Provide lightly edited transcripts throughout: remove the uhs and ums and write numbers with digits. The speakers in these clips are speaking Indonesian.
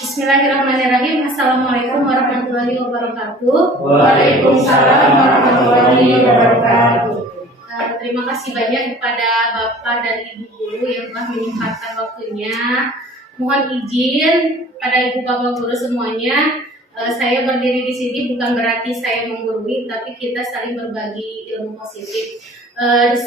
Bismillahirrahmanirrahim. Assalamualaikum warahmatullahi wabarakatuh. Waalaikumsalam warahmatullahi wabarakatuh. Terima kasih banyak kepada Bapak dan Ibu guru yang telah menyempatkan waktunya. Mohon izin pada Ibu Bapak guru semuanya, saya berdiri di sini bukan berarti saya menggurui, tapi kita saling berbagi ilmu positif.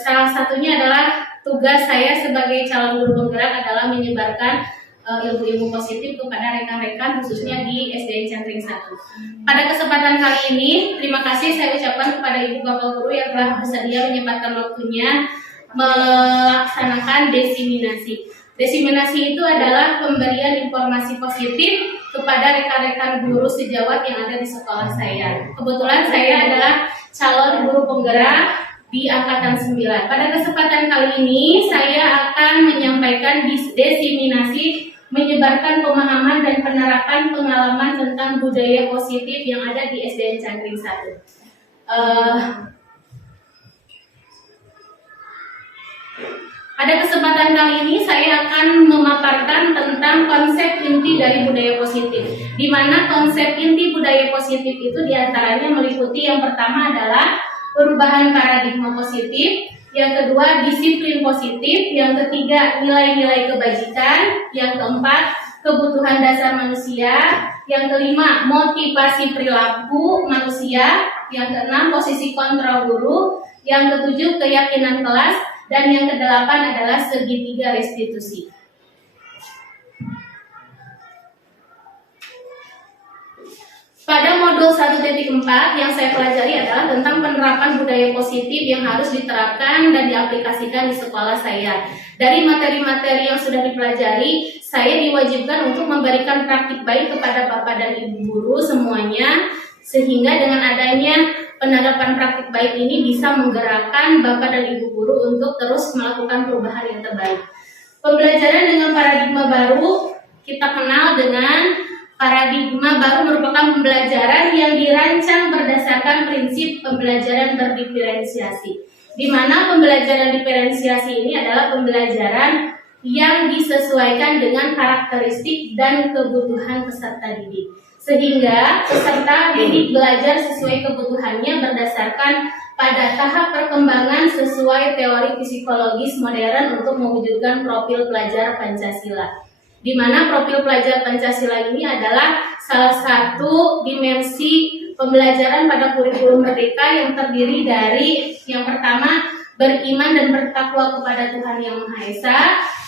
Salah satunya adalah tugas saya sebagai calon guru penggerak adalah menyebarkan ilmu-ilmu positif kepada rekan-rekan khususnya di SDN Cangkring 1. Pada kesempatan kali ini, terima kasih saya ucapkan kepada Ibu Bapak guru yang telah bersedia menyempatkan waktunya melaksanakan desiminasi. Desiminasi itu adalah pemberian informasi positif kepada rekan-rekan guru sejawat yang ada di sekolah saya. Kebetulan saya adalah calon guru penggerak di angkatan 9. Pada kesempatan kali ini saya akan menyampaikan desiminasi, menyebarkan pemahaman dan penerapan pengalaman tentang budaya positif yang ada di SDN Cangkring 1. Pada kesempatan kali ini saya akan memaparkan tentang konsep inti dari budaya positif, di mana konsep inti budaya positif itu diantaranya meliputi yang pertama adalah perubahan paradigma positif, yang kedua disiplin positif, yang ketiga nilai-nilai kebajikan, yang keempat kebutuhan dasar manusia, yang kelima motivasi perilaku manusia, yang keenam posisi kontrol guru, yang ketujuh keyakinan kelas, dan yang kedelapan adalah segitiga restitusi. Pada modul 1.4 yang saya pelajari adalah tentang penerapan budaya positif yang harus diterapkan dan diaplikasikan di sekolah saya. Dari materi-materi yang sudah dipelajari, saya diwajibkan untuk memberikan praktik baik kepada Bapak dan Ibu guru semuanya, sehingga dengan adanya penerapan praktik baik ini bisa menggerakkan Bapak dan Ibu guru untuk terus melakukan perubahan yang terbaik. Pembelajaran dengan paradigma baru kita kenal dengan paradigma baru merupakan pembelajaran yang dirancang berdasarkan prinsip pembelajaran berdiferensiasi, di mana pembelajaran diferensiasi ini adalah pembelajaran yang disesuaikan dengan karakteristik dan kebutuhan peserta didik, sehingga peserta didik belajar sesuai kebutuhannya berdasarkan pada tahap perkembangan sesuai teori psikologis modern untuk mewujudkan profil pelajar Pancasila. Di mana profil pelajar Pancasila ini adalah salah satu dimensi pembelajaran pada kurikulum merdeka yang terdiri dari yang pertama beriman dan bertakwa kepada Tuhan Yang Maha Esa,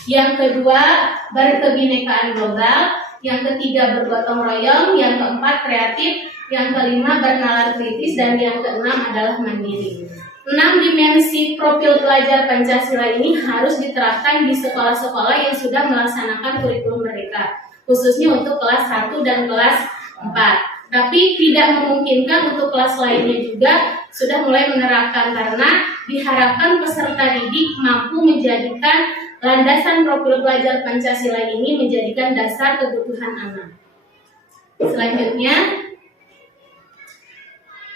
yang kedua berkebinekaan global, yang ketiga bergotong royong, yang keempat kreatif, yang kelima bernalar kritis, dan yang keenam adalah mandiri. 6 dimensi profil pelajar Pancasila ini harus diterapkan di sekolah-sekolah yang sudah melaksanakan kurikulum merdeka, khususnya untuk kelas 1 dan kelas 4. Tapi tidak memungkinkan untuk kelas lainnya juga sudah mulai menerapkan, karena diharapkan peserta didik mampu menjadikan landasan profil pelajar Pancasila ini menjadikan dasar kebutuhan anak. Selanjutnya,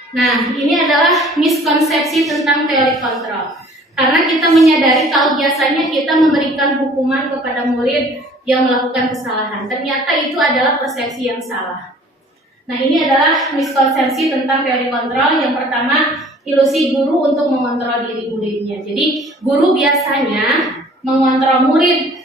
nah, ini adalah miskonsepsi tentang teori kontrol. Karena kita menyadari kalau biasanya kita memberikan hukuman kepada murid yang melakukan kesalahan, ternyata itu adalah persepsi yang salah. Nah, ini adalah miskonsepsi tentang teori kontrol. Yang pertama, ilusi guru untuk mengontrol diri muridnya. Jadi, guru biasanya mengontrol murid.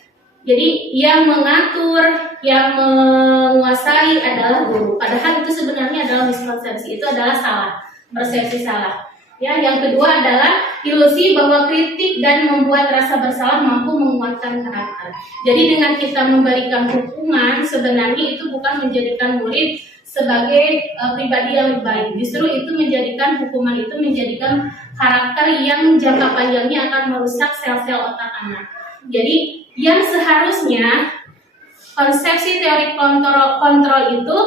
Jadi, yang mengatur, yang menguasai adalah guru. Padahal itu sebenarnya adalah miskonsepsi, itu adalah salah, persepsi salah. Ya, yang kedua adalah ilusi bahwa kritik dan membuat rasa bersalah mampu menguatkan karakter. Jadi dengan kita memberikan hukuman, sebenarnya itu bukan menjadikan murid sebagai pribadi yang lebih baik. Justru itu menjadikan hukuman itu menjadikan karakter yang jangka panjangnya akan merusak sel-sel otak anak. Jadi yang seharusnya konsepsi teori kontrol itu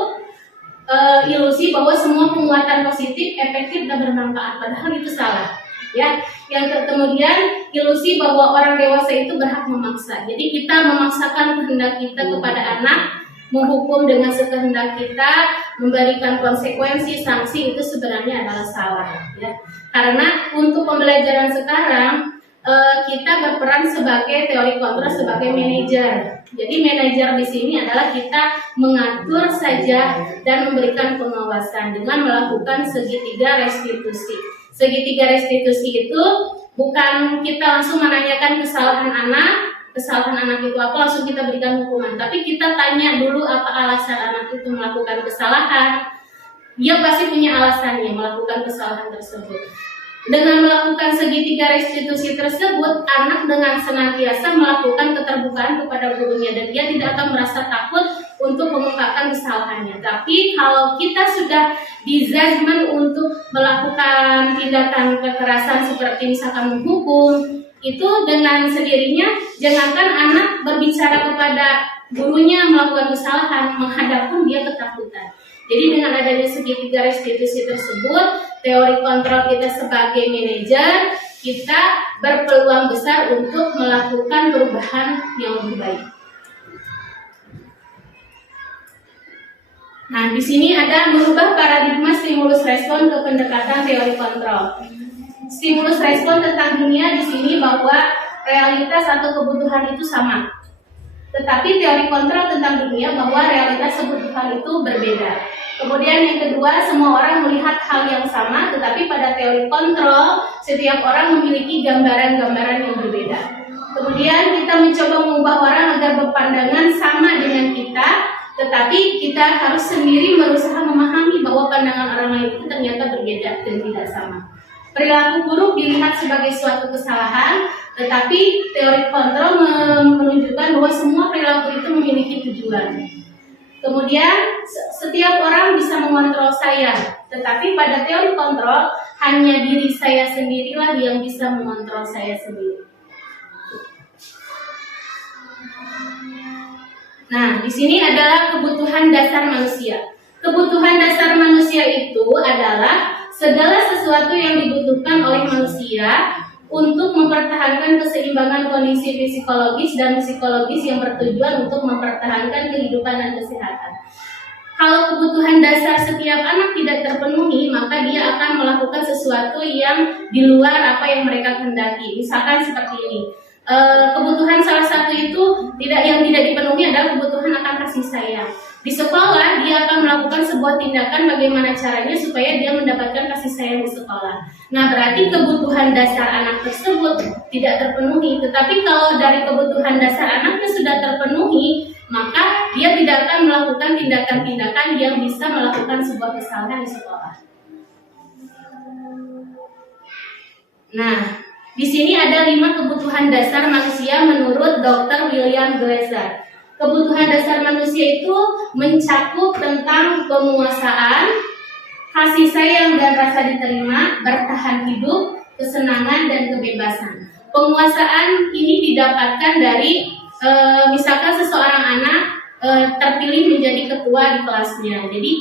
ilusi bahwa semua penguatan positif, efektif dan bermanfaat, padahal itu salah. Ya, yang kemudian ilusi bahwa orang dewasa itu berhak memaksa. Jadi kita memaksakan kehendak kita kepada anak, menghukum dengan sekehendak kita, memberikan konsekuensi, sanksi, itu sebenarnya adalah salah. Ya, karena untuk pembelajaran sekarang kita berperan sebagai teori kontrol sebagai manajer. Jadi manajer di sini adalah kita mengatur saja dan memberikan pengawasan dengan melakukan segitiga restitusi. Segitiga restitusi itu bukan kita langsung menanyakan kesalahan anak itu apa langsung kita berikan hukuman, tapi kita tanya dulu apa alasan anak itu melakukan kesalahan. Dia pasti punya alasannya melakukan kesalahan tersebut. Dengan melakukan segitiga restitusi tersebut, anak dengan senantiasa melakukan keterbukaan kepada gurunya dan dia tidak akan merasa takut untuk mengungkapkan kesalahannya. Tapi kalau kita sudah di judgment untuk melakukan tindakan kekerasan seperti misalkan menghukum, itu dengan sendirinya jangankan anak berbicara kepada gurunya melakukan kesalahan, menghadap pun dia ketakutan. Jadi dengan adanya segitiga restitusi tersebut, teori kontrol kita sebagai manajer, kita berpeluang besar untuk melakukan perubahan yang lebih baik. Nah, di sini ada merubah paradigma stimulus respon ke pendekatan teori kontrol. Stimulus respon tentang dunia di sini bahwa realitas atau kebutuhan itu sama. Tetapi teori kontrol tentang dunia bahwa realitas kebutuhan itu berbeda. Kemudian yang kedua, semua orang melihat hal yang sama, tetapi pada teori kontrol, setiap orang memiliki gambaran-gambaran yang berbeda. Kemudian kita mencoba mengubah orang agar berpandangan sama dengan kita, tetapi kita harus sendiri berusaha memahami bahwa pandangan orang lain itu ternyata berbeda dan tidak sama. Perilaku buruk dilihat sebagai suatu kesalahan, tetapi teori kontrol menunjukkan bahwa semua perilaku itu memiliki tujuan. Kemudian setiap orang bisa mengontrol saya, tetapi pada teori kontrol hanya diri saya sendirilah yang bisa mengontrol saya sendiri. Nah, di sini adalah kebutuhan dasar manusia. Kebutuhan dasar manusia itu adalah segala sesuatu yang dibutuhkan oleh manusia untuk mempertahankan keseimbangan kondisi psikologis dan psikologis yang bertujuan untuk mempertahankan kehidupan dan kesehatan. Kalau kebutuhan dasar setiap anak tidak terpenuhi, maka dia akan melakukan sesuatu yang di luar apa yang mereka kehendaki. Misalkan seperti ini, kebutuhan salah satu itu yang tidak dipenuhi adalah kebutuhan akan kasih sayang. Di sekolah dia akan melakukan sebuah tindakan bagaimana caranya supaya dia mendapatkan kasih sayang di sekolah. Nah, berarti kebutuhan dasar anak tersebut tidak terpenuhi. Tetapi kalau dari kebutuhan dasar anaknya sudah terpenuhi, maka dia tidak akan melakukan tindakan-tindakan yang bisa melakukan sebuah kesalahan di sekolah. Nah, di sini ada 5 kebutuhan dasar manusia menurut Dr. William Glasser. Kebutuhan dasar manusia itu mencakup tentang penguasaan, kasih sayang dan rasa diterima, bertahan hidup, kesenangan dan kebebasan. Penguasaan ini didapatkan dari misalkan seseorang anak terpilih menjadi ketua di kelasnya. Jadi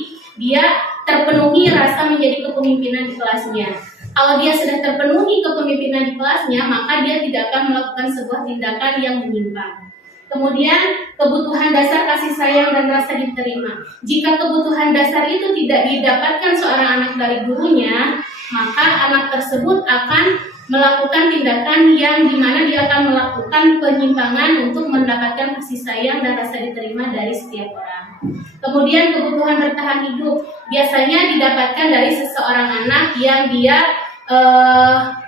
dia terpenuhi rasa menjadi kepemimpinan di kelasnya. Kalau dia sudah terpenuhi kepemimpinan di kelasnya, maka dia tidak akan melakukan sebuah tindakan yang menyimpang. Kemudian kebutuhan dasar kasih sayang dan rasa diterima. Jika kebutuhan dasar itu tidak didapatkan seorang anak dari gurunya, maka anak tersebut akan melakukan tindakan yang dimana dia akan melakukan penyimpangan untuk mendapatkan kasih sayang dan rasa diterima dari setiap orang. Kemudian kebutuhan bertahan hidup biasanya didapatkan dari seseorang anak yang dia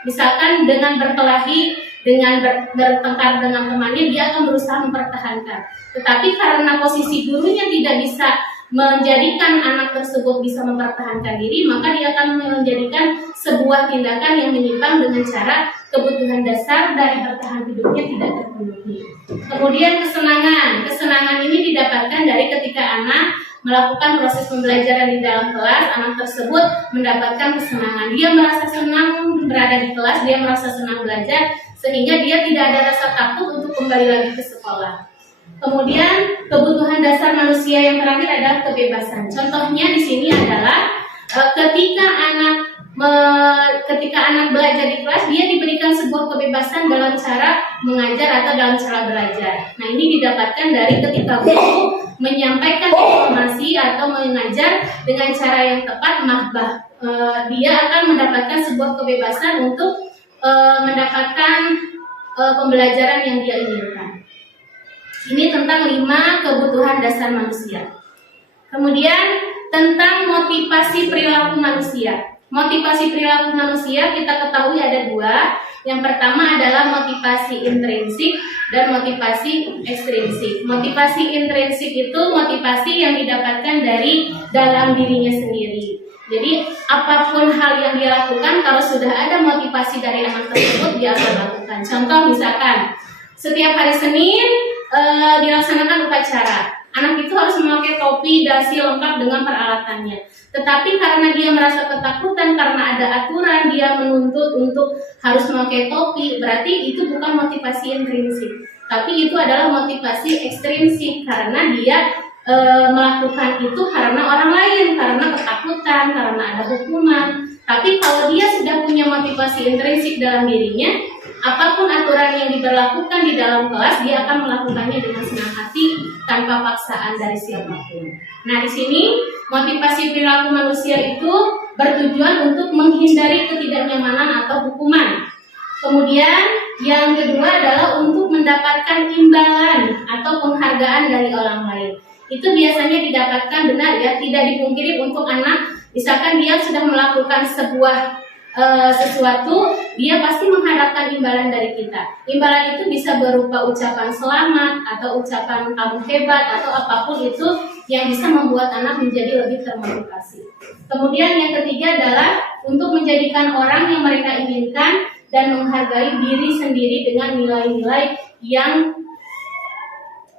misalkan dengan berkelahi, dengan bertengkar dengan temannya, dia akan berusaha mempertahankan. Tetapi karena posisi gurunya tidak bisa menjadikan anak tersebut bisa mempertahankan diri, maka dia akan menjadikan sebuah tindakan yang menyimpang dengan cara kebutuhan dasar dari bertahan hidupnya tidak terpenuhi. Kemudian kesenangan ini didapatkan dari ketika anak melakukan proses pembelajaran di dalam kelas, anak tersebut mendapatkan kesenangan. Dia merasa senang berada di kelas, dia merasa senang belajar, sehingga dia tidak ada rasa takut untuk kembali lagi ke sekolah. Kemudian kebutuhan dasar manusia yang terakhir adalah kebebasan. Contohnya di sini adalah ketika anak belajar di kelas, dia diberikan sebuah kebebasan dalam cara mengajar atau dalam cara belajar. Nah, ini didapatkan dari ketika guru menyampaikan informasi atau mengajar dengan cara yang tepat, dia akan mendapatkan sebuah kebebasan untuk mendapatkan pembelajaran yang dia inginkan. Ini tentang 5 kebutuhan dasar manusia. Kemudian tentang motivasi perilaku manusia. Motivasi perilaku manusia kita ketahui ada 2. Yang pertama adalah motivasi intrinsik dan motivasi ekstrinsik. Motivasi intrinsik itu motivasi yang didapatkan dari dalam dirinya sendiri. Jadi apapun hal yang dia lakukan, kalau sudah ada motivasi dari anak tersebut, dia akan lakukan. Contoh misalkan, setiap hari Senin dilaksanakan upacara. Anak itu harus memakai topi, dasi lengkap dengan peralatannya. Tetapi karena dia merasa ketakutan, karena ada aturan, dia menuntut untuk harus memakai topi, berarti itu bukan motivasi intrinsik. Tapi itu adalah motivasi ekstrinsik, karena dia melakukan itu karena orang lain, karena ketakutan, karena ada hukuman. Tapi kalau dia sudah punya motivasi intrinsik dalam dirinya, apapun aturan yang diberlakukan di dalam kelas, dia akan melakukannya dengan senang hati tanpa paksaan dari siapapun. Nah, di sini motivasi perilaku manusia itu bertujuan untuk menghindari ketidaknyamanan atau hukuman. Kemudian yang kedua adalah untuk mendapatkan imbalan atau penghargaan dari orang lain. Itu biasanya didapatkan, benar ya, tidak dipungkiri untuk anak, misalkan dia sudah melakukan sebuah sesuatu, dia pasti mengharapkan imbalan dari kita. Imbalan itu bisa berupa ucapan selamat atau ucapan kamu hebat atau apapun itu yang bisa membuat anak menjadi lebih termotivasi. Kemudian yang ketiga adalah untuk menjadikan orang yang mereka inginkan dan menghargai diri sendiri dengan nilai-nilai yang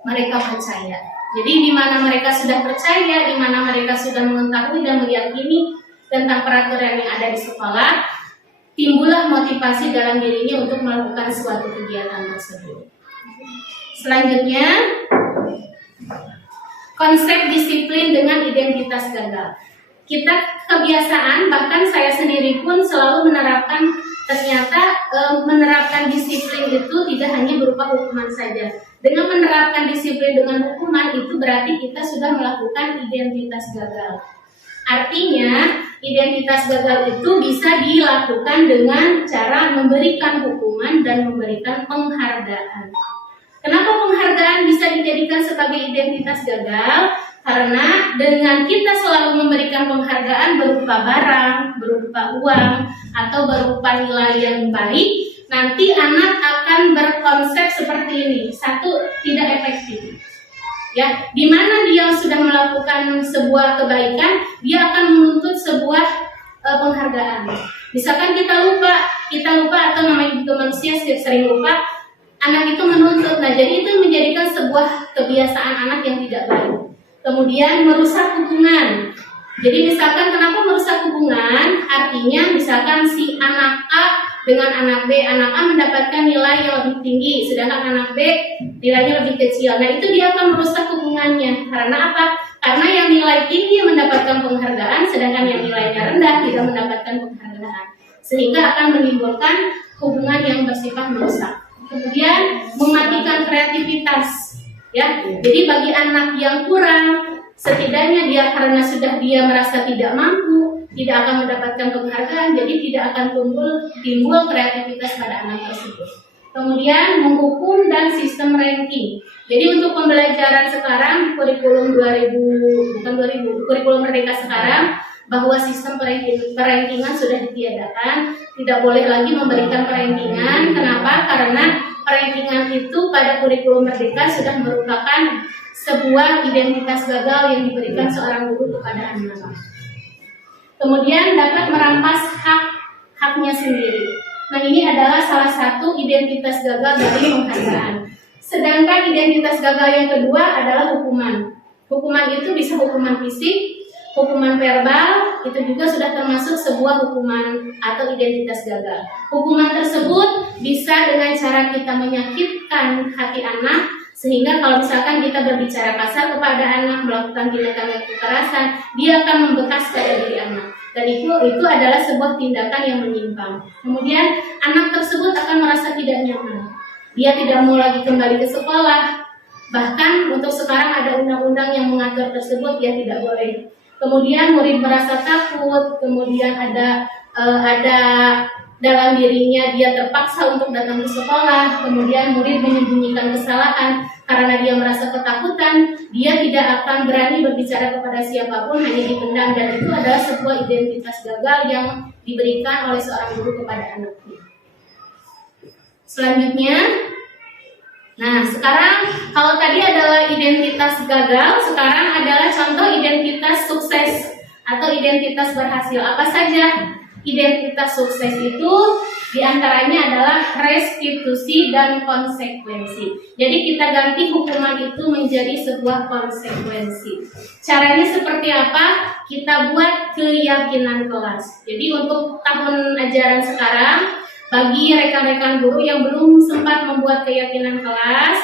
mereka percaya. Jadi di mana mereka sudah percaya, di mana mereka sudah mengetahui dan meyakini tentang peraturan yang ada di sekolah, timbullah motivasi dalam dirinya untuk melakukan suatu kegiatan tersebut. Selanjutnya, konsep disiplin dengan identitas gagal. Kita kebiasaan, bahkan saya sendiri pun selalu menerapkan, ternyata menerapkan disiplin itu tidak hanya berupa hukuman saja. Dengan menerapkan disiplin dengan hukuman itu berarti kita sudah melakukan identitas gagal. Artinya, identitas gagal itu bisa dilakukan dengan cara memberikan hukuman dan memberikan penghargaan. Kenapa penghargaan bisa dijadikan sebagai identitas gagal? Karena dengan kita selalu memberikan penghargaan berupa barang, berupa uang, atau berupa nilai yang baik, nanti anak akan berkonsep seperti ini. 1, tidak efektif. Ya, di mana dia sudah melakukan sebuah kebaikan, dia akan menuntut sebuah penghargaan. Misalkan kita lupa atau namanya juga manusia sering lupa, anak itu menuntut. Nah, jadi itu menjadikan sebuah kebiasaan anak yang tidak baik. Kemudian merusak hubungan. Jadi misalkan kenapa merusak hubungan? Artinya misalkan si anak A dengan anak B, anak A mendapatkan nilai yang lebih tinggi, sedangkan anak B nilainya lebih kecil. Nah, itu dia akan merusak hubungannya. Karena apa? Karena yang nilai tinggi mendapatkan penghargaan, sedangkan yang nilainya rendah tidak mendapatkan penghargaan. Sehingga akan menimbulkan hubungan yang bersifat merusak. Kemudian mematikan kreativitas. Ya, jadi bagi anak yang kurang, setidaknya dia karena sudah dia merasa tidak mampu, tidak akan mendapatkan penghargaan, jadi tidak akan timbul kreativitas pada anak tersebut. Kemudian menghukum dan sistem ranking. Jadi untuk pembelajaran sekarang kurikulum kurikulum Merdeka sekarang, bahwa sistem perankingan sudah ditiadakan, tidak boleh lagi memberikan perankingan. Kenapa? Karena perankingan itu pada kurikulum Merdeka sudah merupakan sebuah identitas gagal yang diberikan seorang guru kepada anak. Kemudian dapat merampas haknya sendiri. Nah, ini adalah salah satu identitas gagal dari penghargaan. Sedangkan identitas gagal yang kedua adalah hukuman. Hukuman itu bisa hukuman fisik, hukuman verbal, itu juga sudah termasuk sebuah hukuman atau identitas gagal. Hukuman tersebut bisa dengan cara kita menyakitkan hati anak, sehingga kalau misalkan kita berbicara kasar kepada anak, melakukan tindakan kekerasan, dia akan membekas pada diri anak. Dan itu adalah sebuah tindakan yang menyimpang. Kemudian anak tersebut akan merasa tidak nyaman. Dia tidak mau lagi kembali ke sekolah. Bahkan untuk sekarang ada undang-undang yang mengatur tersebut, dia tidak boleh. Kemudian murid merasa takut, kemudian ada dalam dirinya dia terpaksa untuk datang ke sekolah, kemudian murid menyembunyikan kesalahan karena dia merasa ketakutan, dia tidak akan berani berbicara kepada siapapun, hanya dipendam, dan itu adalah sebuah identitas gagal yang diberikan oleh seorang guru kepada anaknya. Selanjutnya, nah sekarang kalau tadi adalah identitas gagal, sekarang adalah contoh identitas sukses atau identitas berhasil. Apa saja identitas sukses itu? Diantaranya adalah restitusi dan konsekuensi. Jadi kita ganti hukuman itu menjadi sebuah konsekuensi. Caranya seperti apa? Kita buat keyakinan kelas. Jadi untuk tahun ajaran sekarang, bagi rekan-rekan guru yang belum sempat membuat keyakinan kelas,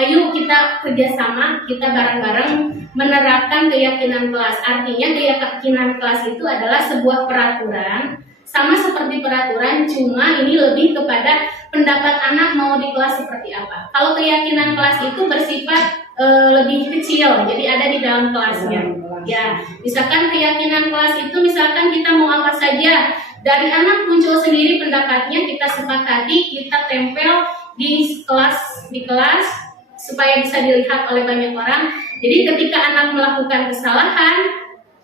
ayo kita kerjasama, kita bareng-bareng menerapkan keyakinan kelas. Artinya keyakinan kelas itu adalah sebuah peraturan, sama seperti peraturan, cuma ini lebih kepada pendapat anak mau di kelas seperti apa. Kalau keyakinan kelas itu bersifat lebih kecil, jadi ada di dalam kelasnya. Ya, misalkan keyakinan kelas itu misalkan kita mau apa saja, dari anak muncul sendiri pendapatnya, kita sepakati, kita tempel di kelas supaya bisa dilihat oleh banyak orang. Jadi ketika anak melakukan kesalahan,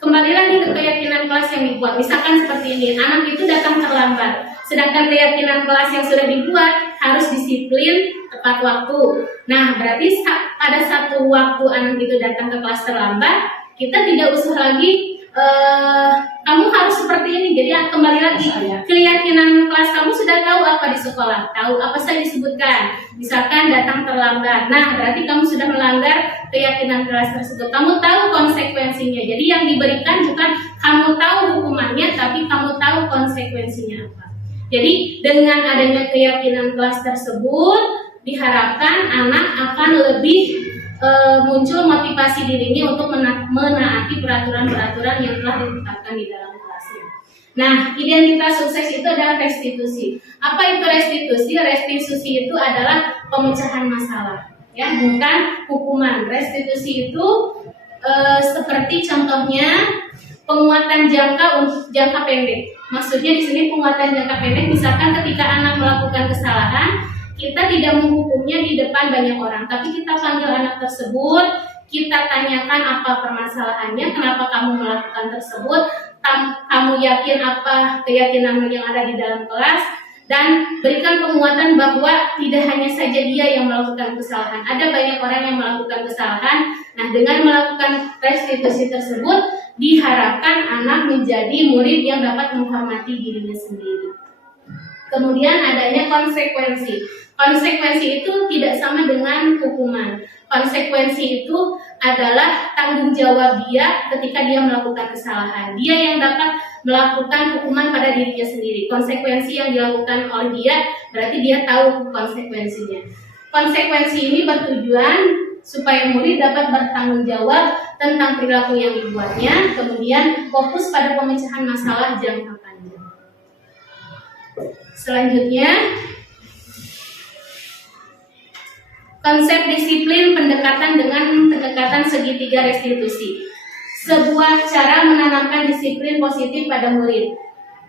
kembali lagi ke keyakinan kelas yang dibuat. Misalkan seperti ini, anak itu datang terlambat, sedangkan keyakinan kelas yang sudah dibuat harus disiplin tepat waktu. Nah, berarti pada satu waktu anak itu datang ke kelas terlambat, kita tidak usah lagi kamu harus seperti ini. Jadi kembali lagi, keyakinan kelas kamu sudah tahu apa di sekolah, tahu apa saja disebutkan. Misalkan datang terlambat, nah berarti kamu sudah melanggar keyakinan kelas tersebut. Kamu tahu konsekuensinya. Jadi yang diberikan bukan kamu tahu hukumannya, tapi kamu tahu konsekuensinya apa. Jadi dengan adanya keyakinan kelas tersebut, diharapkan anak akan lebih muncul motivasi dirinya untuk menaati peraturan-peraturan yang telah ditetapkan di dalam kelasnya. Nah, identitas sukses itu adalah restitusi. Apa itu restitusi? Restitusi itu adalah pemecahan masalah, ya, bukan hukuman. Restitusi itu seperti contohnya penguatan jangka pendek. Maksudnya di sini penguatan jangka pendek, misalkan ketika anak melakukan kesalahan, kita tidak menghukumnya di depan banyak orang, tapi kita panggil anak tersebut, kita tanyakan apa permasalahannya, kenapa kamu melakukan tersebut, kamu yakin apa keyakinan yang ada di dalam kelas, dan berikan penguatan bahwa tidak hanya saja dia yang melakukan kesalahan, ada banyak orang yang melakukan kesalahan. Nah, dengan melakukan restitusi tersebut, diharapkan anak menjadi murid yang dapat menghormati dirinya sendiri. Kemudian adanya konsekuensi. Konsekuensi itu tidak sama dengan hukuman. Konsekuensi itu adalah tanggung jawab dia ketika dia melakukan kesalahan. Dia yang dapat melakukan hukuman pada dirinya sendiri. Konsekuensi yang dilakukan oleh dia, berarti dia tahu konsekuensinya. Konsekuensi ini bertujuan supaya murid dapat bertanggung jawab tentang perilaku yang dibuatnya, kemudian fokus pada pemecahan masalah jangka panjang. Selanjutnya, konsep disiplin pendekatan dengan pendekatan segitiga restitusi. Sebuah cara menanamkan disiplin positif pada murid.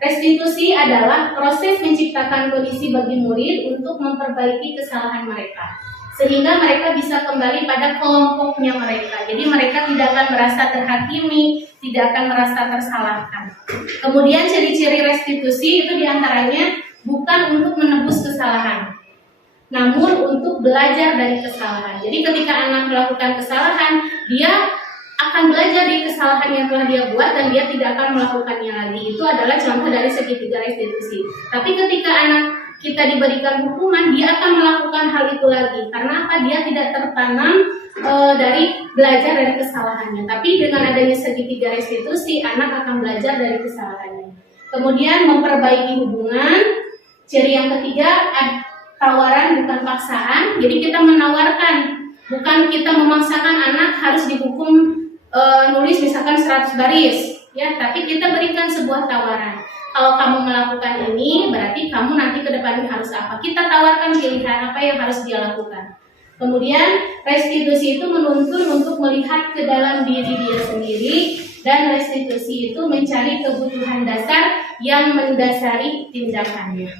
Restitusi adalah proses menciptakan kondisi bagi murid untuk memperbaiki kesalahan mereka, sehingga mereka bisa kembali pada kelompoknya mereka. Jadi mereka tidak akan merasa terhakimi, tidak akan merasa tersalahkan. Kemudian ciri-ciri restitusi itu diantaranya bukan untuk menebus kesalahan, namun untuk belajar dari kesalahan. Jadi ketika anak melakukan kesalahan, dia akan belajar dari kesalahan yang telah dia buat dan dia tidak akan melakukannya lagi. Itu adalah contoh dari segitiga restitusi. Tapi ketika anak kita diberikan hukuman, dia akan melakukan hal itu lagi. Karena apa? Dia tidak tertanam dari belajar dari kesalahannya. Tapi dengan adanya segitiga restitusi, anak akan belajar dari kesalahannya. Kemudian memperbaiki hubungan. Ciri yang ketiga, tawaran bukan paksaan. Jadi kita menawarkan, bukan kita memaksakan anak harus dihukum nulis misalkan 100 baris, ya, tapi kita berikan sebuah tawaran. Kalau kamu melakukan ini, berarti kamu nanti ke depannya harus apa? Kita tawarkan pilihan apa yang harus dia lakukan. Kemudian restitusi itu menuntun untuk melihat ke dalam diri dia sendiri, dan restitusi itu mencari kebutuhan dasar yang mendasari tindakannya.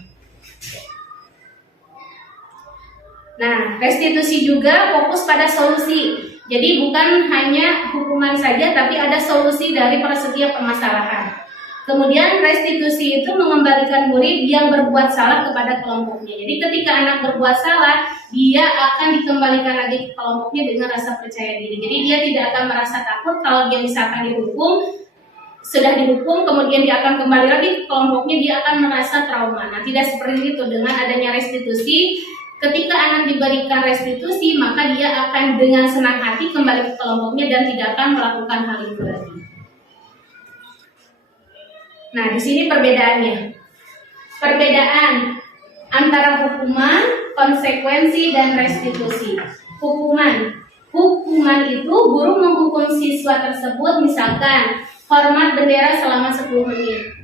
Nah, restitusi juga fokus pada solusi. Jadi bukan hanya hukuman saja, tapi ada solusi dari setiap permasalahan. Kemudian restitusi itu mengembalikan murid yang berbuat salah kepada kelompoknya. Jadi ketika anak berbuat salah, dia akan dikembalikan lagi ke kelompoknya dengan rasa percaya diri. Jadi dia tidak akan merasa takut kalau dia misalkan sudah dihukum, kemudian dia akan kembali lagi ke kelompoknya, dia akan merasa trauma. Nah, tidak seperti itu. Dengan adanya restitusi, ketika anak diberikan restitusi, maka dia akan dengan senang hati kembali ke kelompoknya dan tidak akan melakukan hal itu lagi. Nah, di sini perbedaannya. Perbedaan antara hukuman, konsekuensi, dan restitusi. Hukuman itu guru menghukum siswa tersebut, misalkan hormat bendera selama 10 menit.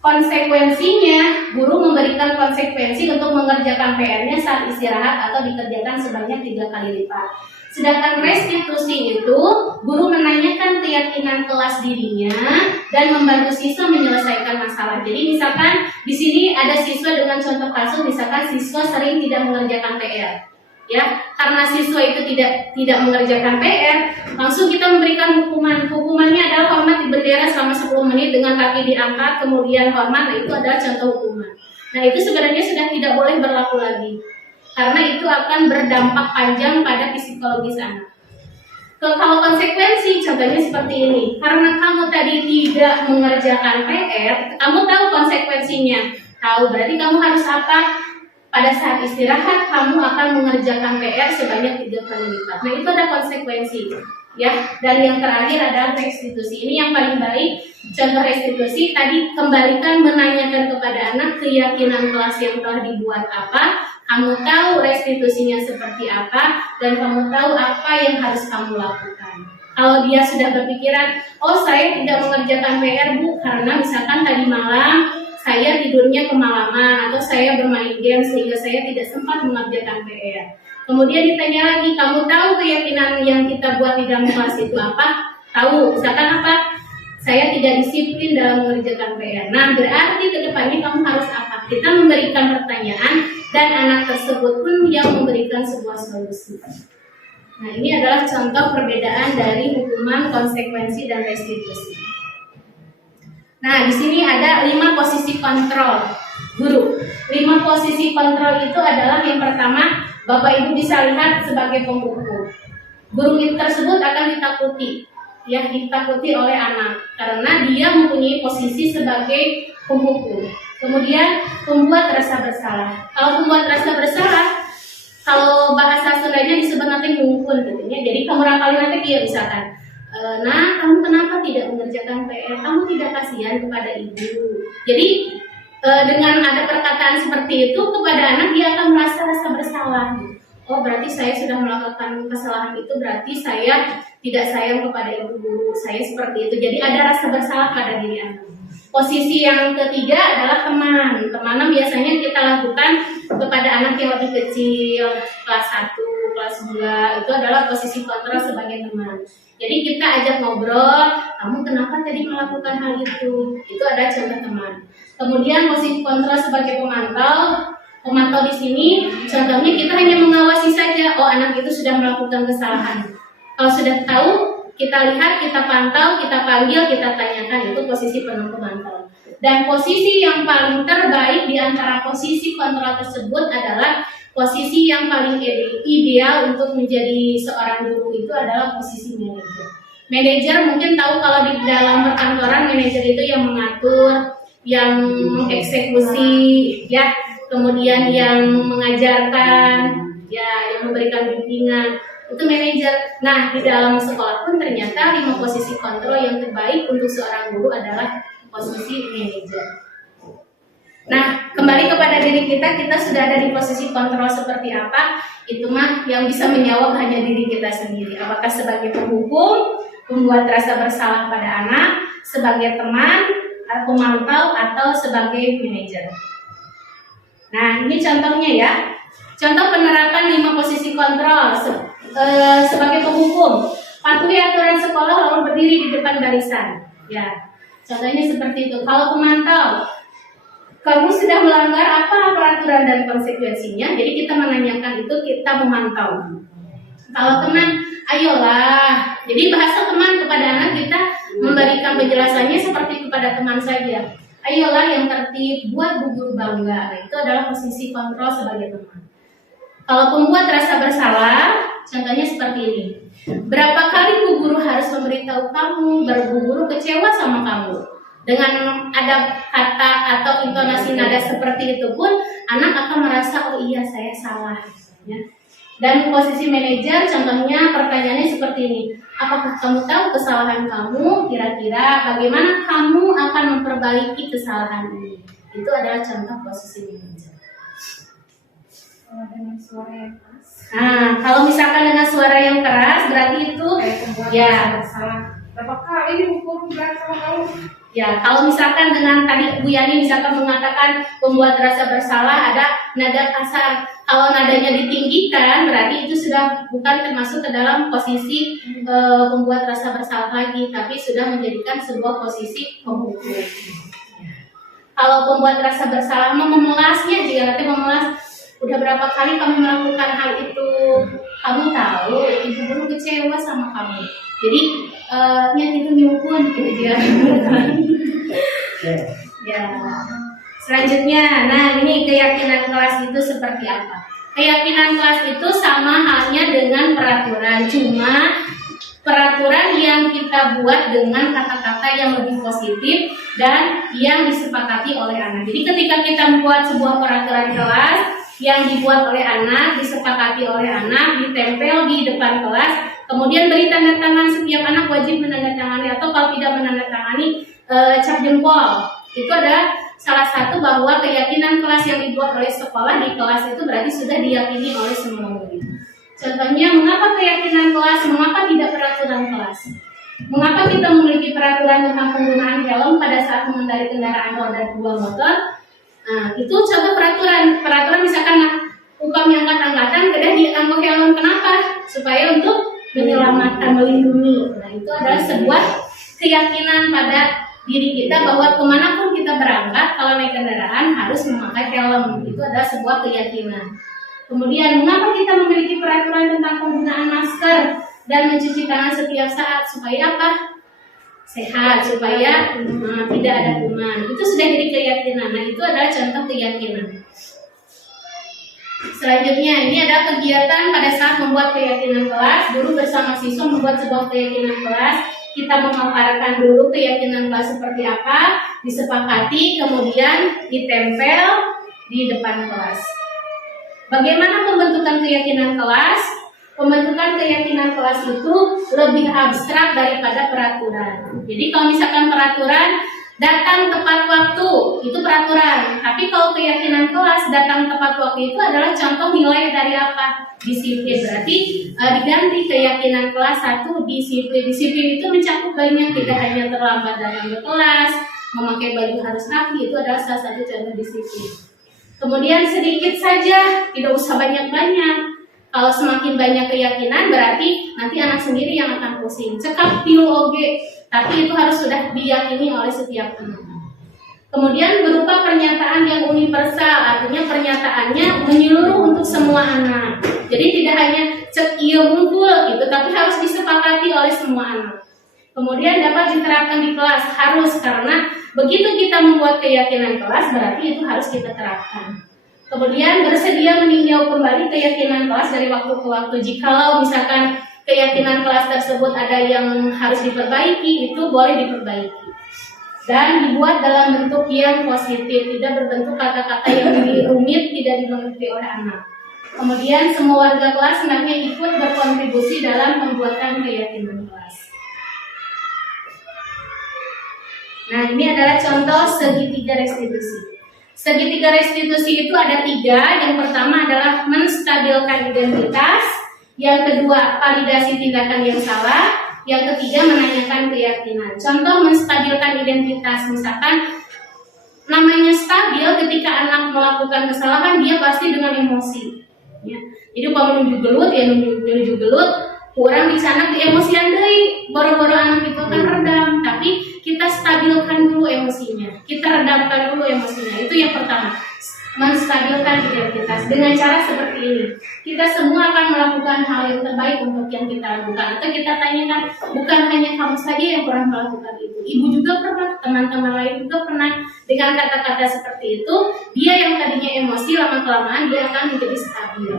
Konsekuensinya, guru memberikan konsekuensi untuk mengerjakan PR-nya saat istirahat atau dikerjakan sebanyak 3 kali lipat. Sedangkan restitusi itu, guru menanyakan keyakinan kelas dirinya dan membantu siswa menyelesaikan masalah. Jadi misalkan di sini ada siswa dengan contoh kasus, misalkan siswa sering tidak mengerjakan PR. Ya, karena siswa itu tidak mengerjakan PR, langsung kita memberikan hukuman. Hukumannya adalah hormat di bendera selama 10 menit dengan kaki diangkat, kemudian hormat. Nah, itu adalah contoh hukuman. Nah, itu sebenarnya sudah tidak boleh berlaku lagi, karena itu akan berdampak panjang pada psikologis anak. Kalau konsekuensi, contohnya seperti ini. Karena kamu tadi tidak mengerjakan PR, kamu tahu konsekuensinya. Tahu, berarti kamu harus apa? Pada saat istirahat, kamu akan mengerjakan PR sebanyak 3 kali lipat. Nah, itu ada konsekuensi. Ya, dan yang terakhir adalah restitusi. Ini yang paling baik. Contoh restitusi tadi, kembalikan menanyakan kepada anak keyakinan kelas yang telah dibuat apa, kamu tahu restitusinya seperti apa, dan kamu tahu apa yang harus kamu lakukan. Kalau dia sudah berpikiran, oh saya tidak mengerjakan PR Bu, karena misalkan tadi malam saya tidurnya kemalaman atau saya bermain game sehingga saya tidak sempat mengerjakan PR. Kemudian ditanya lagi, kamu tahu keyakinan yang kita buat di dalam kelas itu apa? Tahu, misalkan apa? Saya tidak disiplin dalam mengerjakan PR. Nah, berarti ke depannya kamu harus apa? Kita memberikan pertanyaan dan anak tersebut pun yang memberikan sebuah solusi. Nah, ini adalah contoh perbedaan dari hukuman, konsekuensi, dan restitusi. Nah, di sini ada 5 posisi kontrol guru. 5 posisi kontrol itu adalah yang pertama, Bapak Ibu bisa lihat sebagai pemukul. Guru tersebut akan ditakuti oleh anak karena dia mempunyai posisi sebagai pemukul. Kemudian pembuat rasa bersalah. Kalau pembuat rasa bersalah, kalau bahasa Sundanya disebut nanti ngungkun gitu ya. Jadi kamu rakali nanti dia misalkan, nah, kamu kenapa tidak mengerjakan PR? Kamu tidak kasihan kepada ibu. Jadi dengan ada perkataan seperti itu kepada anak, dia akan merasa rasa bersalah. Oh, berarti saya sudah melakukan kesalahan itu, berarti saya tidak sayang kepada ibu guru. Saya seperti itu. Jadi ada rasa bersalah pada diri anak. Posisi yang ketiga adalah teman. Temanan biasanya kita lakukan kepada anak yang lebih kecil, kelas 1, kelas 2, itu adalah posisi kontrol sebagai teman. Jadi kita ajak ngobrol, kamu kenapa tadi melakukan hal itu? Itu ada contoh teman. Kemudian posisi kontrol sebagai pemantau. Pemantau di sini, contohnya kita hanya mengawasi saja. Oh, anak itu sudah melakukan kesalahan. Kalau sudah tahu, kita lihat, kita pantau, kita panggil, kita tanyakan. Itu posisi pemantau. Dan posisi yang paling terbaik di antara posisi kontrol tersebut adalah posisi yang paling ideal untuk menjadi seorang guru itu adalah posisi manajer. Manajer mungkin tahu kalau di dalam perkantoran manajer itu yang mengatur, yang mengeksekusi, ya, kemudian yang mengajarkan, ya, yang memberikan bimbingan, itu manajer. Nah, di dalam sekolah pun ternyata 5 posisi kontrol yang terbaik untuk seorang guru adalah posisi manajer. Nah, kembali kepada diri kita sudah ada di posisi kontrol seperti apa? Itu mah yang bisa menjawab hanya diri kita sendiri. Apakah sebagai penghukum, membuat rasa bersalah pada anak, sebagai teman, pemantau, atau sebagai manajer. Nah, ini contohnya ya. Contoh penerapan 5 posisi kontrol sebagai penghukum. Patuhi aturan sekolah lalu berdiri di depan barisan. Ya, contohnya seperti itu. Kalau pemantau, kamu sudah melanggar apa peraturan dan konsekuensinya? Jadi kita menanyakan itu, kita memantau. Kalau teman, ayolah. Jadi bahasa teman kepada anak kita memberikan penjelasannya seperti kepada teman saja. Ayolah yang tertib, buat bu guru bangga. Nah, itu adalah posisi kontrol sebagai teman. Kalau pembuat rasa bersalah, contohnya seperti ini. Berapa kali bu guru harus memberitahu kamu, bu guru kecewa sama kamu. Dengan ada kata atau intonasi nada seperti itu pun, anak akan merasa, oh iya saya salah. Dan posisi manajer, contohnya pertanyaannya seperti ini. Apakah kamu tahu kesalahan kamu? Kira-kira bagaimana kamu akan memperbaiki kesalahan ini? Itu adalah contoh posisi manajer. Dengan suara yang keras. Nah, kalau misalkan dengan suara yang keras, berarti itu ya salah. Berapa kali Bu Guru bilang sama kamu? Ya, kalau misalkan dengan tadi Bu Yani misalkan mengatakan membuat rasa bersalah ada nada kasar. Kalau nadanya ditinggikan, berarti itu sudah bukan termasuk ke dalam posisi membuat rasa bersalah lagi, tapi sudah menjadikan sebuah posisi penghukum. Kalau pembuat rasa bersalah memelasnya, jika nanti memelas, udah berapa kali kamu melakukan hal itu? Kamu tahu, ibu guru kecewa sama kamu. Jadi itu nyumpun gitu dia. Ya. Selanjutnya, nah ini keyakinan kelas itu seperti apa? Keyakinan kelas itu sama halnya dengan peraturan, cuma peraturan yang kita buat dengan kata-kata yang lebih positif dan yang disepakati oleh anak. Jadi ketika kita membuat sebuah peraturan kelas yang dibuat oleh anak, disepakati oleh anak, ditempel di depan kelas, kemudian beri tanda tangan, setiap anak wajib menandatangani, atau kalau tidak menandatangani cap jempol. Itu ada salah satu bahwa keyakinan kelas yang dibuat oleh sekolah di kelas itu berarti sudah diyakini oleh semua murid. Contohnya, mengapa keyakinan kelas, mengapa tidak peraturan kelas? Mengapa kita memiliki peraturan tentang penggunaan helm pada saat mengendarai kendaraan roda 2 motor? Nah, itu contoh peraturan. Peraturan misalkan upamanya angkat-angkatan, kemudian diangkat helm, kenapa? Supaya untuk menyelamatkan, melindungi. Nah, itu adalah sebuah keyakinan pada diri kita bahwa kemanapun kita berangkat, kalau naik kendaraan harus memakai helm. Itu adalah sebuah keyakinan. Kemudian, mengapa kita memiliki peraturan tentang penggunaan masker dan mencuci tangan setiap saat? Supaya apa? Sehat, supaya tidak ada kuman. Itu sudah jadi keyakinan. Nah, itu adalah contoh keyakinan. Selanjutnya, ini ada kegiatan pada saat membuat keyakinan kelas. Guru bersama siswa membuat sebuah keyakinan kelas. Kita memaparkan dulu keyakinan kelas seperti apa, disepakati, kemudian ditempel di depan kelas. Bagaimana pembentukan keyakinan kelas? Pembentukan keyakinan kelas itu lebih abstrak daripada peraturan. Jadi kalau misalkan peraturan datang tepat waktu, itu peraturan. Tapi kalau keyakinan kelas datang tepat waktu itu adalah contoh nilai dari apa? Disiplin. Berarti diganti keyakinan kelas 1 disiplin. Disiplin itu mencakup banyak, tidak hanya terlambat datang ke kelas, memakai baju harus rapi, itu adalah salah satu contoh disiplin. Kemudian sedikit saja, tidak usah banyak-banyak. Kalau semakin banyak keyakinan berarti nanti anak sendiri yang akan pusing. Cekap pilu oge, tapi itu harus sudah diyakini oleh setiap anak. Kemudian berupa pernyataan yang universal, artinya pernyataannya menyeluruh untuk semua anak. Jadi tidak hanya cek iya muncul gitu, tapi harus disepakati oleh semua anak. Kemudian dapat diterapkan di kelas, harus, karena begitu kita membuat keyakinan kelas berarti itu harus kita terapkan. Kemudian bersedia meninjau kembali keyakinan kelas dari waktu ke waktu. Jikalau misalkan keyakinan kelas tersebut ada yang harus diperbaiki, itu boleh diperbaiki. Dan dibuat dalam bentuk yang positif, tidak berbentuk kata-kata yang rumit, tidak dimengerti oleh anak. Kemudian semua warga kelas hendaknya ikut berkontribusi dalam pembuatan keyakinan kelas. Nah, ini adalah contoh segitiga restitusi. Segitiga restitusi itu ada 3. Yang pertama adalah menstabilkan identitas. Yang kedua, validasi tindakan yang salah. Yang ketiga, menanyakan keyakinan. Contoh menstabilkan identitas, misalkan namanya stabil ketika anak melakukan kesalahan, dia pasti dengan emosi. ya. Jadi kalau menuju gelut ya menuju gelut kurang dicanak di emosian deui boro-boro anak itu kan redam, tapi kita stabilkan dulu emosinya, kita redamkan dulu emosinya. Itu yang pertama, menstabilkan diri kita dengan cara seperti ini. Kita semua akan melakukan hal yang terbaik untuk yang kita lakukan. Atau kita tanyakan, bukan hanya kamu saja yang pernah melakukan itu, ibu juga pernah, teman-teman lain juga pernah. Dengan kata-kata seperti itu, dia yang tadinya emosi lama-kelamaan dia akan menjadi stabil.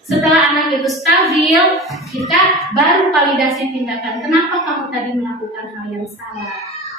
Setelah anak itu stabil, kita baru validasi tindakan. Kenapa kamu tadi melakukan hal yang salah?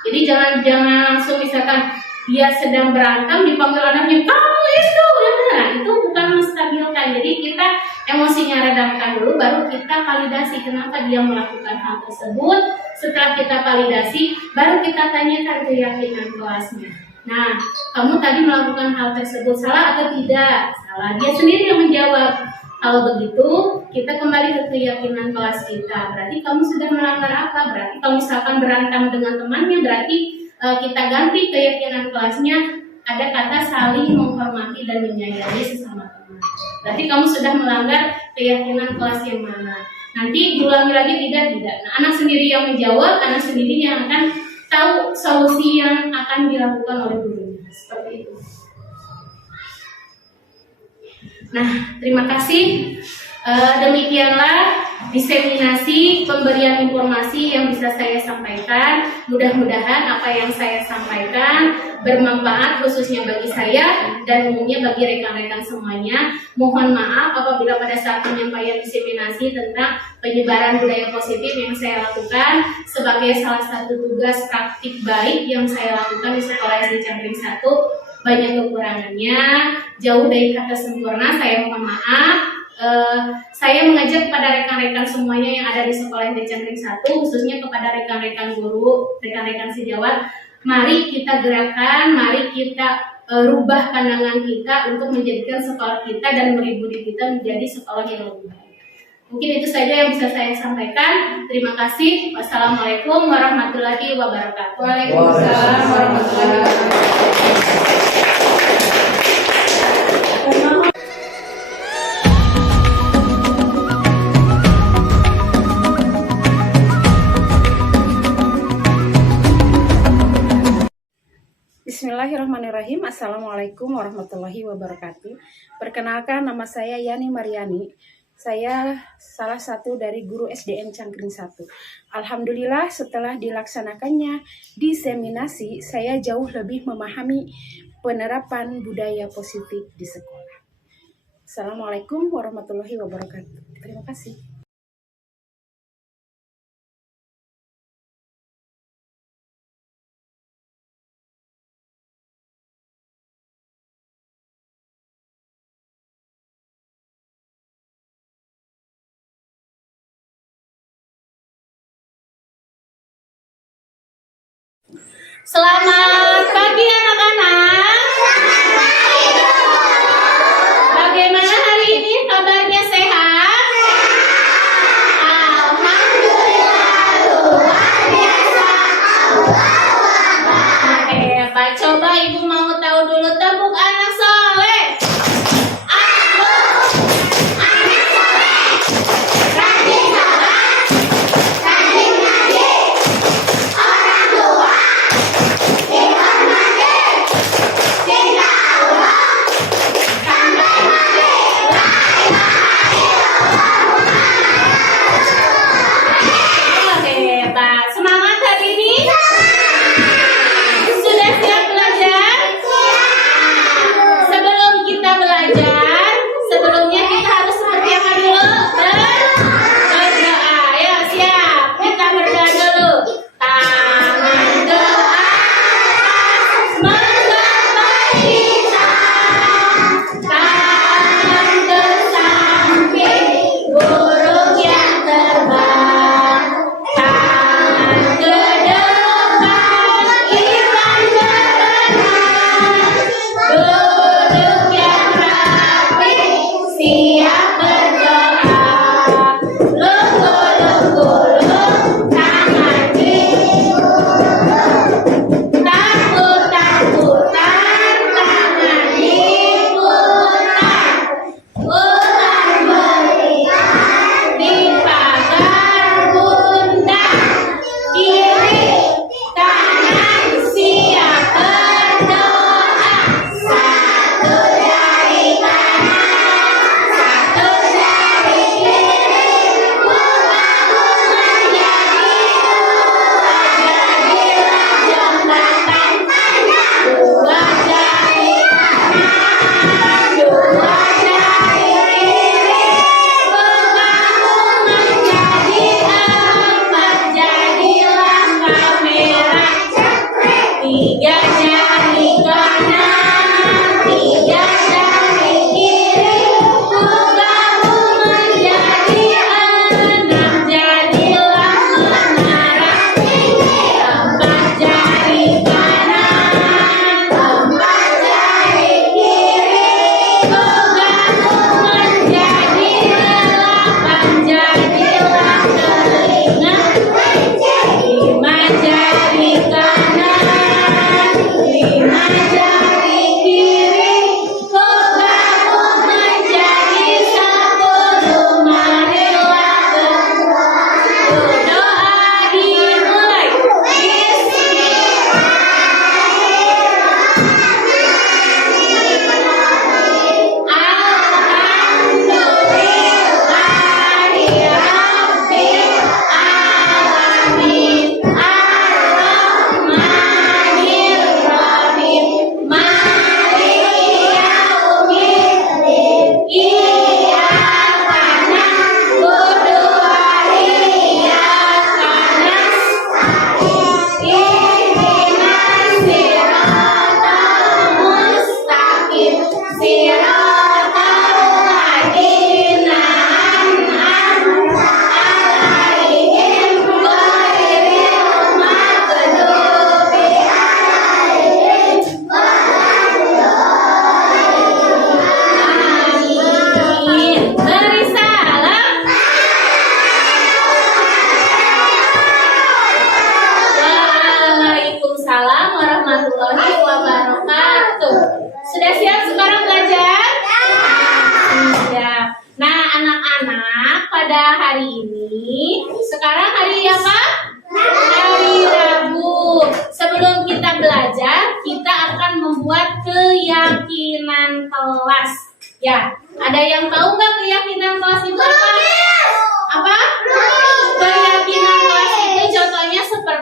Jadi jangan langsung misalkan dia sedang berantem dipanggil anaknya, kamu itu, nah itu bukan menstabilkan. Jadi kita emosinya redamkan dulu, baru kita validasi kenapa dia melakukan hal tersebut. Setelah kita validasi, baru kita tanyakan keyakinan kelasnya. Nah, kamu tadi melakukan hal tersebut salah atau tidak? Salah. Dia sendiri yang menjawab. Kalau begitu, kita kembali ke keyakinan kelas kita. Berarti kamu sudah melanggar apa? Berarti kalau misalkan berantem dengan temannya, berarti kita ganti keyakinan kelasnya. Ada kata saling menghormati dan menyayangi sesama teman. Berarti kamu sudah melanggar keyakinan kelas yang mana? Nanti diulangi lagi tidak. Nah, anak sendiri yang menjawab, anak sendiri yang akan tahu solusi yang akan dilakukan oleh gurunya. Seperti itu. Nah, terima kasih. Demikianlah diseminasi pemberian informasi yang bisa saya sampaikan. Mudah-mudahan apa yang saya sampaikan bermanfaat khususnya bagi saya dan umumnya bagi rekan-rekan semuanya. Mohon maaf apabila pada saat penyampaian diseminasi tentang penyebaran budaya positif yang saya lakukan sebagai salah satu tugas praktik baik yang saya lakukan di Sekolah SD Cangkring 1 banyak kekurangannya, jauh dari kata sempurna, saya mohon maaf. Saya mengajak kepada rekan-rekan semuanya yang ada di Sekolah SD Cangkring 1, khususnya kepada rekan-rekan guru, rekan-rekan sejawat, mari kita gerakan, mari kita rubah pandangan kita untuk menjadikan sekolah kita dan murid-murid kita menjadi sekolah yang lebih baik. Mungkin itu saja yang bisa saya sampaikan. Terima kasih. Wassalamualaikum warahmatullahi wabarakatuh. Waalaikumsalam warahmatullahi wabarakatuh. Bismillahirrahmanirrahim. Assalamualaikum warahmatullahi wabarakatuh. Perkenalkan, nama saya Yani Mariani. Saya salah satu dari guru SDN Cangkring 1. Alhamdulillah setelah dilaksanakannya diseminasi, saya jauh lebih memahami penerapan budaya positif di sekolah. Assalamualaikum warahmatullahi wabarakatuh. Terima kasih. Selamat pagi anak-anak. Bagaimana hari ini kabarnya, sehat? Alhamdulillah, luar biasa. Oke, Pak, coba Ibu mau tahu dulu tepuk anak soleh. Aku anak soleh, rajin sholat, rajin ngaji, orang tua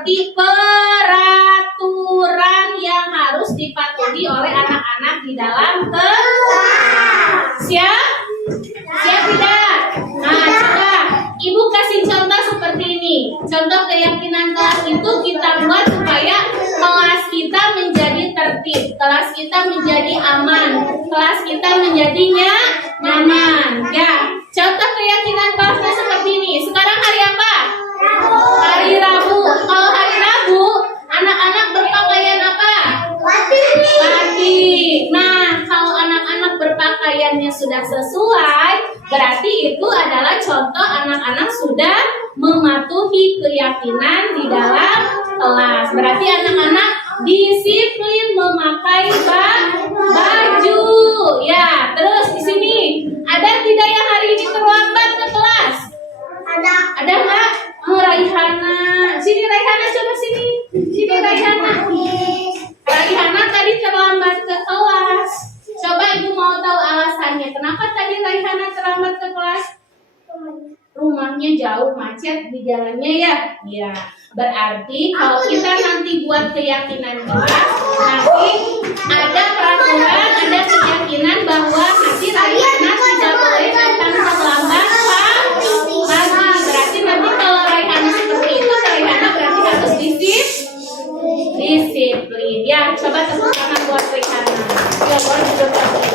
seperti peraturan yang harus dipatuhi oleh anak-anak di dalam kelas. Siap? Siap tidak? Nah, coba Ibu kasih contoh seperti ini. Contoh keyakinan kelas itu kita buat supaya kelas kita menjadi tertib, kelas kita menjadi aman, kelas kita menjadinya nyaman. Ya, contoh keyakinan kelasnya seperti ini. Sekarang hari apa? Hari Rabu. Kalau hari Rabu, anak-anak berpakaian apa? Batik. Nah, kalau anak-anak berpakaiannya sudah sesuai, berarti itu adalah contoh anak-anak sudah mematuhi keyakinan di dalam kelas. Berarti anak-anak disiplin memakai baju. Ya, terus di sini ada tidak yang hari ini terlambat ke kelas? Ada nggak? Oh, Raihana. Sini Raihana, coba sini. Sini Raihana. Raihana tadi terlambat ke kelas. Coba Ibu mau tahu alasannya. Kenapa tadi Raihana terlambat ke kelas? Rumahnya jauh, macet di jalannya ya. Ya, berarti kalau kita nanti buat keyakinan kelas, nanti ada peraturan, ada keyakinan bahwa nanti Raihana tidak boleh datang terlambat pagi. Berarti nanti kalau Raihana seperti itu, Raihana berarti harus disiplin. Ya, coba tepuk tangan buat Raihana. Ya, boleh duduk lagi.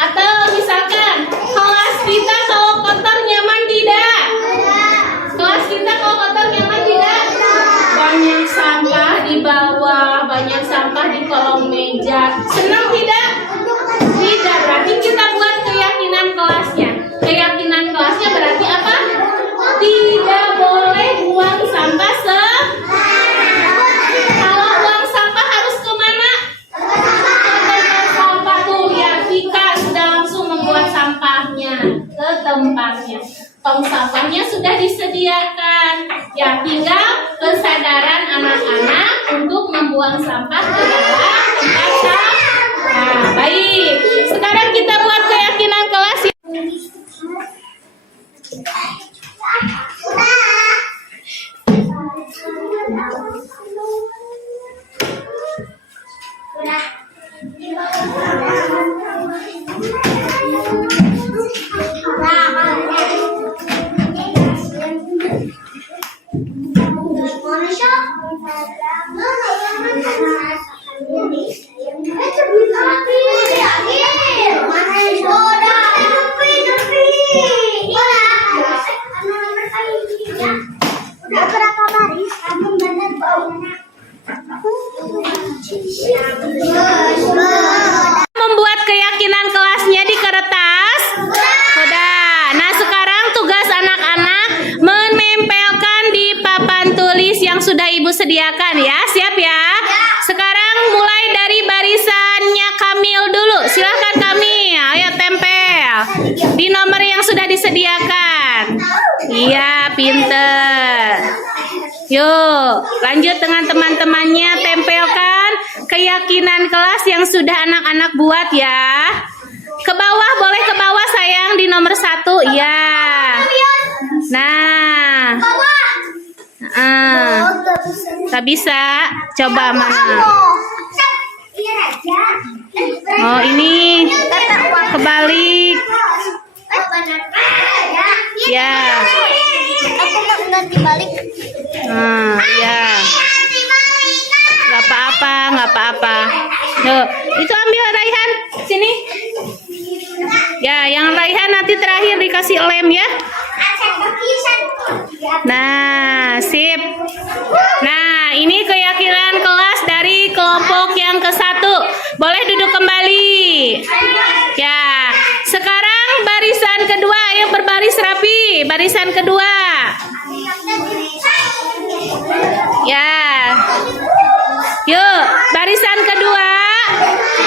Atau misalkan kelas kita kalau kotor nyaman tidak? Kelas kita kalau kotor nyaman tidak? Banyak sampah di bawah, banyak sampah di kolong meja. Senang tidak? Tidak. Berarti kita buat keyakinan kelasnya. Keyakinan kelasnya berarti apa? Tidak boleh buang sampah Kalau buang sampah harus kemana? Sampah tuh ya, Tika sudah langsung membuat sampahnya ke tempatnya. Tong sampahnya sudah disediakan. Ya, tinggal kesadaran anak-anak untuk membuang sampah ke dalam tempat sampah. Nah, baik. Sekarang kita buat keyakinan kelas. Membuat keyakinan kelasnya di kertas. Sudah. Nah, sekarang tugas anak-anak menempelkan di papan tulis yang sudah Ibu sediakan ya. Siap ya? Sekarang mulai dari barisannya Kamil dulu. Silahkan Kamil, ayo tempel di nomor yang sudah disediakan. Iya, pinter. Yuk, lanjut dengan teman-temannya, tempelkan keyakinan kelas yang sudah anak-anak buat ya. Ke bawah, boleh ke bawah sayang, di nomor 1 ya. Nah, tak bisa. Coba mana? Oh, ini kebalik. Ya. Ya. Gak apa-apa. Tuh, itu ambil Raihan, sini. Ya, yang Raihan nanti terakhir dikasih lem ya. Nah, sip. Nah, ini keyakinan kelas dari kelompok yang ke-1. Boleh duduk kembali. Ya, sekarang barisan kedua, ayo berbaris rapi. Barisan kedua. Ya. Yuk, barisan kedua.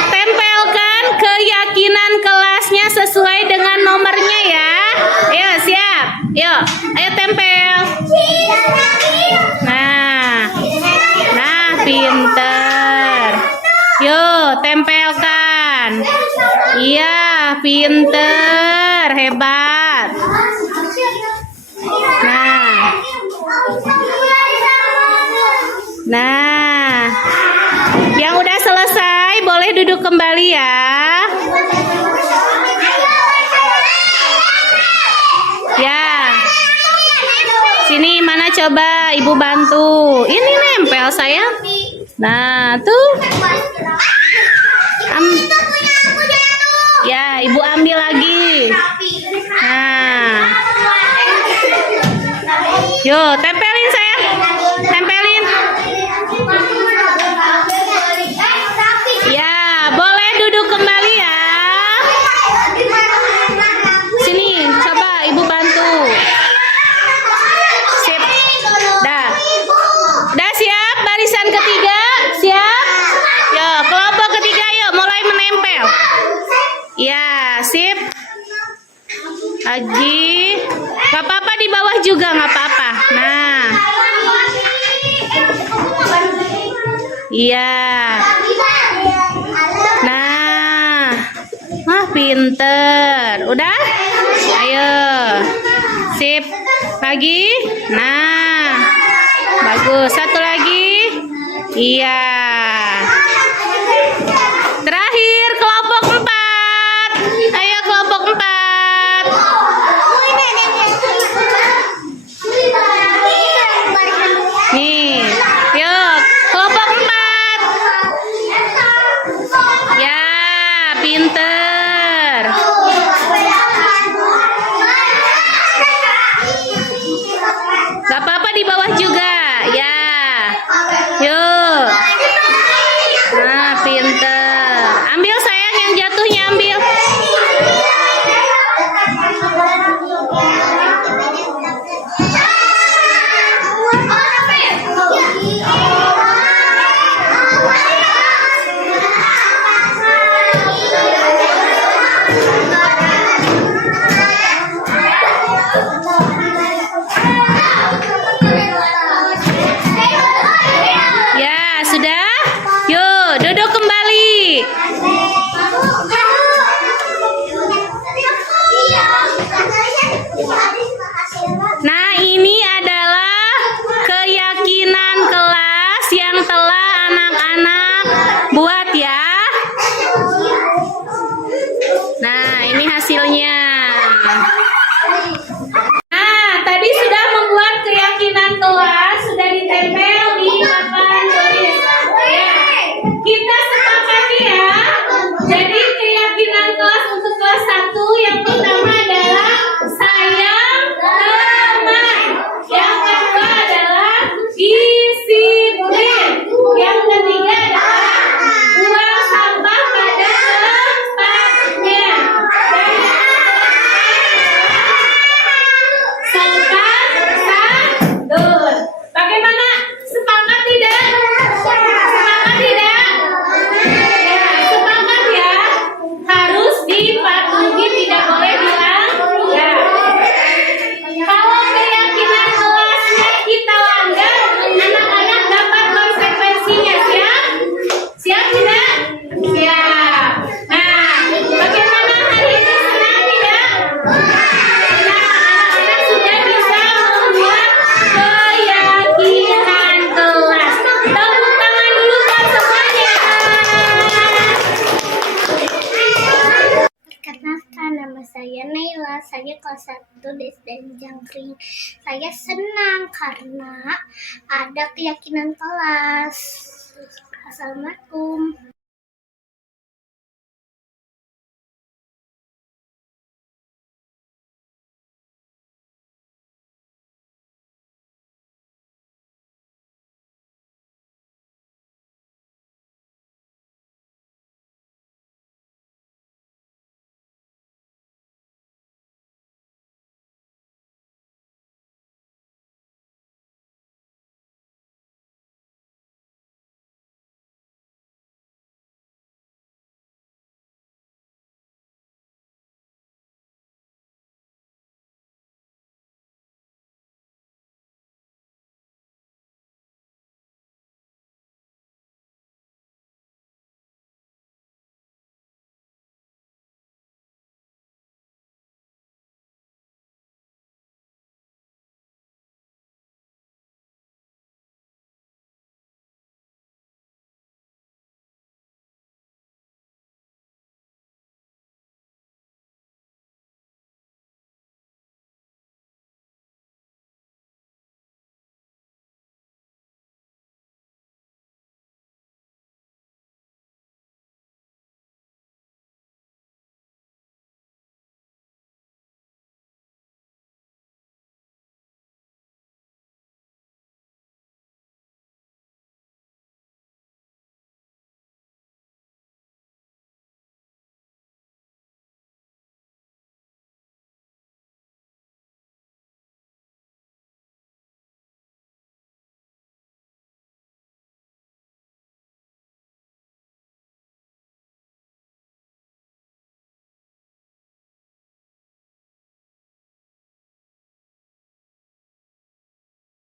Tempelkan keyakinan kelasnya sesuai dengan nomornya ya. Ayo, siap. Yuk, ayo tempel. Nah, pinter. Yuk, tempelkan. Iya, pinter, hebat. Nah. duduk kembali ya. Ya. Sini mana coba ibu bantu. Ini nempel sayang. Nah, tuh. Ya, ibu ambil lagi. Nah. Yo, tempelin sayang. Tempelin. Ya, boleh duduk kembali ya. Sini, coba ibu bantu. Sip. Dah. Dah siap barisan ketiga? Siap? Yo, kelompok ketiga yuk mulai menempel. Ya, sip. Lagi. Gak apa-apa di bawah juga gak apa-apa. Nah. Iya. Nah. Wah, pinter. Udah? Ayo. Sip. Lagi. Nah. Bagus. Satu lagi. Iya. Terakhir kelompok 4. Ayo kelompok 4. Nih. Yuk, kelompok 4. Ya, pinter. Gak apa-apa di bawah juga. Ya. Yuk. Nah, pinter. Ambil sayang yang jatuhnya ambil. Ya, sudah? Yuk, duduk kembali. Nah, ini adalah keyakinan kelas yang telah anak-anak buat ya. Nah, ini hasilnya. Nah, tadi sudah membuat keyakinan kelas, sudah ditempel di papan tulis. Ya, kita sepakati ya. Jadi keyakinan kelas untuk kelas 1 yang pertama adalah sayang teman. Yang kedua adalah disiplin. Yang ketiga adalah buang sampah pada tempatnya. Dan sopan santun. Bagaimana? Sepakat tidak? Sepakat tidak? Ya, sepakat ya. Harus dipatuhi, tidak boleh bilang ya. Kalau keyakinan kelasnya kita langgar, anak-anak dapat konsekuensinya. Siap? Siap tidak? Siap. Nah, bagaimana hari ini, senang tidak? Nah, anak-anak sudah bisa membuat keyakinan kelas. Tepuk tangan dulu buat semuanya. Perkenalkan, nama saya Naila, saya kelas 1 di SDN Jangkring. Saya senang karena ada keyakinan kelas. Assalamualaikum.